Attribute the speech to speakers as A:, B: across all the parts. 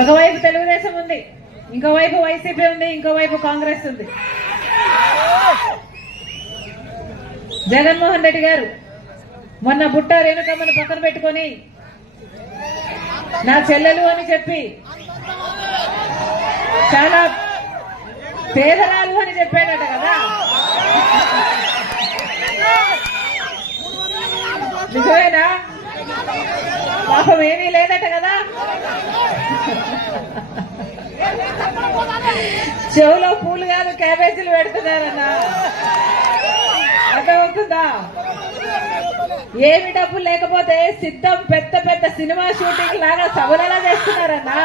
A: ఒకవైపు తెలుగుదేశం ఉంది ఇంకోవైపు వైసీపీ ఉంది ఇంకోవైపు కాంగ్రెస్ ఉంది. జగన్మోహన్ రెడ్డి గారు మొన్న బుట్ట రేణుకమ్మను పక్కన పెట్టుకొని నా చెల్లెలు అని చెప్పి చాలా పేదరాలు అని చెప్పాడట కదా. నిజమేనా? పాపం ఏమీ లేదట కదా. చెవులో పూలు కాదు క్యాబేజీలు పెడుతున్నారన్నా. అర్థమవుతుందా? ఏమి డబ్బులు లేకపోతే సిద్ధం పెద్ద పెద్ద సినిమా షూటింగ్ లాగా సభలలా చేస్తున్నారన్నా.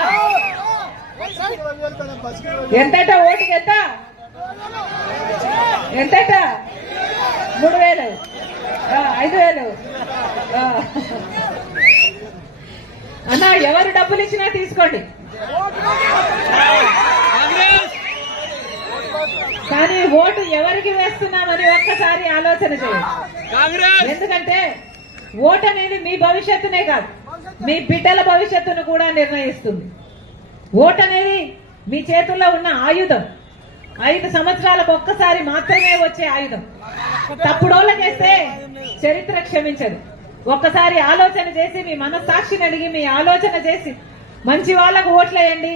A: ఎంతట ఓటుకి ఎంత ఎంతట? మూడు వేలు. ఐదు వేలు. అన్నా ఎవరు డబ్బులు ఇచ్చినా తీసుకోండి. కానీ ఓటు ఎవరికి వేస్తున్నామని ఒక్కసారి ఆలోచన చేయండి. ఎందుకంటే ఓటు అనేది మీ భవిష్యత్తునే కాదు మీ బిడ్డల భవిష్యత్తును కూడా నిర్ణయిస్తుంది. ఓటు అనేది మీ చేతుల్లో ఉన్న ఆయుధం. ఐదు సంవత్సరాలకు ఒక్కసారి మాత్రమే వచ్చే ఆయుధం. తప్పుడోళ్ళ చేస్తే చరిత్ర క్షమించదు. ఒక్కసారి ఆలోచన చేసి మీ మనస్సాక్షిని అడిగి మీ ఆలోచన చేసి మంచి వాళ్ళకు ఓట్లేయండి.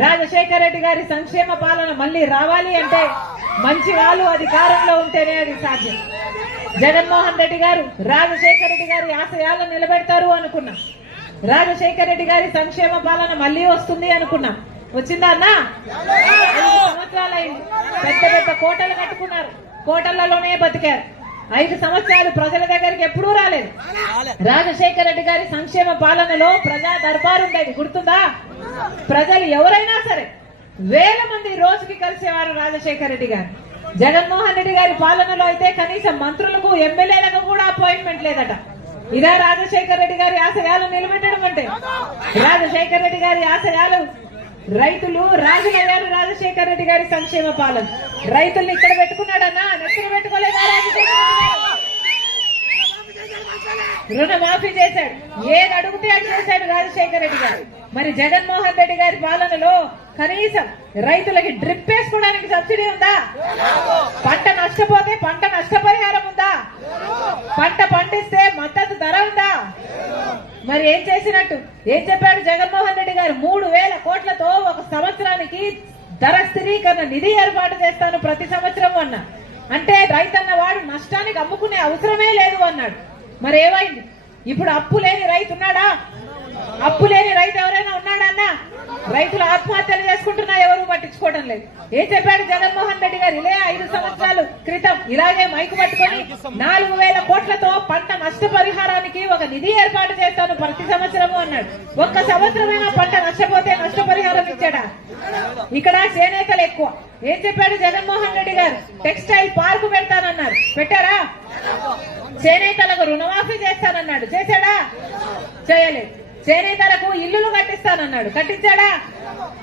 A: రాజశేఖర రెడ్డి గారి సంక్షేమ పాలన మళ్ళీ రావాలి అంటే మంచి వాళ్ళు అధికారంలో ఉంటేనే అది సాధ్యం. జగన్మోహన్ రెడ్డి గారు రాజశేఖర రెడ్డి గారి ఆశయాలను నిలబెడతారు అనుకున్నా. రాజశేఖర రెడ్డి గారి సంక్షేమ పాలన మళ్ళీ వస్తుంది అనుకున్నాం. వచ్చిందా అన్నా? సంవత్సరాలైంది. పెద్ద పెద్ద కోటలు కట్టుకున్నారు. కోటలలోనే బతికారు. ఐదు సంవత్సరాలు ప్రజల దగ్గరికి ఎప్పుడూ రాలేదు. రాజశేఖర రెడ్డి గారి సంక్షేమ పాలనలో ప్రజా దర్బారు ఉండేది. గుర్తుందా? ప్రజలు ఎవరైనా సరే వేల మంది రోజుకి కలిసేవారు రాజశేఖర రెడ్డి గారు. జగన్మోహన్ రెడ్డి గారి పాలనలో అయితే కనీసం మంత్రులకు ఎమ్మెల్యేలకు కూడా అపాయింట్మెంట్ లేదట. ఇదే రాజశేఖర రెడ్డి గారి ఆశయాలు నిలబెట్టడం అంటే. రాజశేఖర రెడ్డి గారి ఆశయాలు రైతులు రాజులయ్యారు రాజశేఖర రెడ్డి గారి సంక్షేమ పాలన. రైతుల్ని ఇక్కడ పెట్టుకున్నాడన్నా నెత్తిన పెట్టుకోలేదా రుణమాఫీ చేశాడు. ఏది అడుగుతే అది చేశాడు రాజశేఖర రెడ్డి గారు. మరి జగన్మోహన్ రెడ్డి గారి పాలనలో కనీసం రైతులకి డ్రిప్ వేసుకోవడానికి సబ్సిడీ ఉందా? పంట నష్టపోతే పంట నష్టపరిహారం ఉందా? పంట పండిస్తే మద్దతు ధర ఉందా? మరి ఏం చేసినట్టు? ఏం చెప్పాడు జగన్మోహన్ రెడ్డి గారు? మూడు వేల కోట్లతో ఒక సంవత్సరానికి ధర స్థిరీకరణ నిధి ఏర్పాటు చేస్తాను ప్రతి సంవత్సరం అన్నా. అంటే రైతన్న వాడు నష్టానికి అమ్ముకునే అవసరమే లేదు అన్నాడు. మరి ఏమైంది? ఇప్పుడు అప్పు లేని రైతు ఉన్నాడా? అప్పు లేని రైతు ఎవరైనా ఉన్నాడా అన్న? రైతులు ఆత్మహత్యలు చేసుకుంటున్నా ఎవరు పట్టించుకోవడం లేదు. ఏం చెప్పాడు జగన్మోహన్ రెడ్డి గారు? ఇలే ఐదు సంవత్సరాలు క్రితం. ఇలాగే మైకు పట్టుకొని నాలుగు వేల కోట్లతో పంట నష్టపరిహారానికి ఒక నిధి ఏర్పాటు చేస్తాను ప్రతి సంవత్సరము అన్నాడు. ఒక్క సంవత్సరమైనా పంట నష్టపోతే నష్టపరిహారం ఇచ్చాడా? ఇక్కడ చేనేతలు ఎక్కువ. ఏం చెప్పాడు జగన్మోహన్ రెడ్డి గారు? టెక్స్టైల్ పార్క్ పెడతానన్నారు. పెట్టారా చేనేతలకు రుణమాఫీ చేస్తానన్నాడు. చేశాడా? చేయలేదు. చేనేతలకు ఇల్లులు కట్టిస్తానన్నాడు. కట్టించాడా?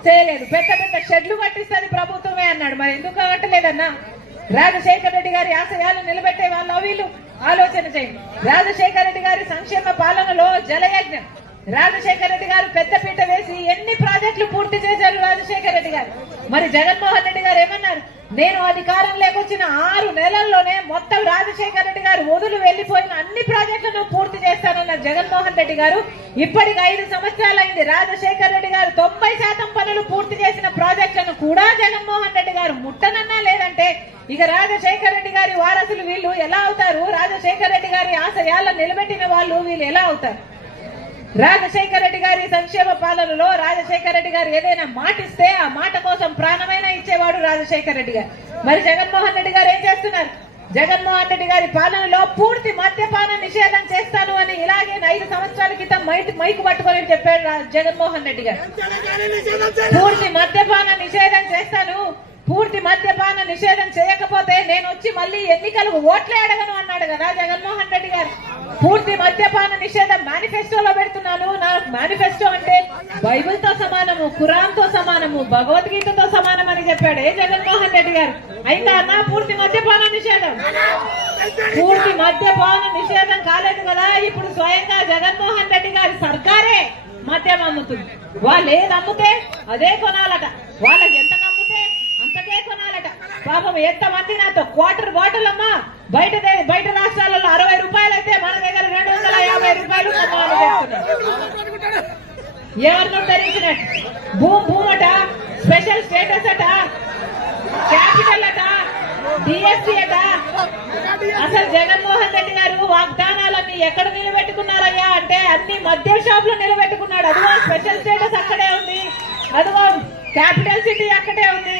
A: చేయలేదు. పెద్ద పెద్ద షెడ్లు కట్టిస్తాను ప్రభుత్వమే అన్నాడు. మరి ఎందుకు కట్టలేదన్నా? రాజశేఖర రెడ్డి గారి ఆశయాలు నిలబెట్టే వాళ్ళ వీళ్ళు. ఆలోచన చేయండి. రాజశేఖర రెడ్డి గారి సంక్షేమ పాలనలో జలయజ్ఞం. రాజశేఖర రెడ్డి గారు పెద్దపీట వేసి ఎన్ని ప్రాజెక్టులు పూర్తి చేశారు రాజశేఖర రెడ్డి గారు? మరి జగన్మోహన్ రెడ్డి గారు ఏమన్నారు? నేను అధికారం లేకొచ్చిన ఆరు నెలల్లోనే మొత్తం రాజశేఖర రెడ్డి గారు వదులు వెళ్ళిపోయిన అన్ని ప్రాజెక్టులను పూర్తి చేస్తానన్నారు జగన్మోహన్ రెడ్డి గారు ఇప్పటికి ఐదు సంవత్సరాలైంది రాజశేఖర రెడ్డి గారు తొంభై శాతం పనులు పూర్తి చేసిన ప్రాజెక్టులను కూడా జగన్మోహన్ రెడ్డి గారు ముట్టనన్నా లేదంటే ఇక రాజశేఖర రెడ్డి గారి వారసులు వీళ్ళు ఎలా అవుతారు? రాజశేఖర రెడ్డి గారి ఆశయాలను నిలబెట్టిన వాళ్ళు వీళ్ళు ఎలా అవుతారు? రాజశేఖర రెడ్డి గారి సంక్షేమ పాలనలో రాజశేఖర రెడ్డి గారు ఏదైనా మాట ఇస్తే ఆ మాట కోసం ప్రాణమైన ఇచ్చేవాడు రాజశేఖర రెడ్డి గారు. మరి జగన్మోహన్ రెడ్డి గారు ఏం చేస్తున్నారు? జగన్మోహన్ రెడ్డి గారి పాలనలో పూర్తి మద్యపాన నిషేధం చేస్తాను అని ఇలాగే ఐదు సంవత్సరాల క్రితం మైక్ మైకు పట్టుకొని చెప్పాడు జగన్మోహన్ రెడ్డి గారు. పూర్తి మద్యపాన నిషేధం చేస్తాను. పూర్తి మద్యపాన నిషేధం చేయకపోతే నేను వచ్చి మళ్ళీ ఎన్నికలకు ఓట్లే అడగను అన్నాడు కదా జగన్మోహన్ రెడ్డి గారు. పూర్తి మద్యపాన నిషేధం మేనిఫెస్టోలో పెడుతున్నాను. నా మేనిఫెస్టో అంటే బైబిల్తో సమానము ఖురాన్తో సమానము భగవద్గీతతో సమానం అని చెప్పాడు. ఏ జగన్మోహన్ రెడ్డి గారు? అయితే అన్న పూర్తి మద్యపాన నిషేధం. పూర్తి మద్యపాన నిషేధం కాలేదు కదా. ఇప్పుడు స్వయంగా జగన్మోహన్ రెడ్డి గారి సర్కారే మద్యం అమ్ముతుంది. వాళ్ళు ఏది అమ్ముతే అదే కొనాలట. వాళ్ళకి ఎంత పాపం ఎంతమంది నాతో క్వార్టర్ బాటిల్ అమ్మా? బయట బయట రాష్ట్రాలలో అరవై రూపాయలు అయితే మన దగ్గర రెండు వందల యాభై రూపాయలు కొనుగోలు చేస్తున్నారు. ఎవరినో ధరించినట్టు భూమట స్పెషల్ స్టేటస్ అట క్యాపిటల్ అట డిఎస్సీ అట. అసలు జగన్మోహన్ రెడ్డి గారు వాగ్దానాలన్నీ ఎక్కడ నిలబెట్టుకున్నారయ్యా? అంటే అన్ని మద్యం షాప్లో నిలబెట్టుకున్నాడు. అదిగో స్పెషల్ స్టేటస్ అక్కడే ఉంది. అదిగో క్యాపిటల్ సిటీ అక్కడే ఉంది.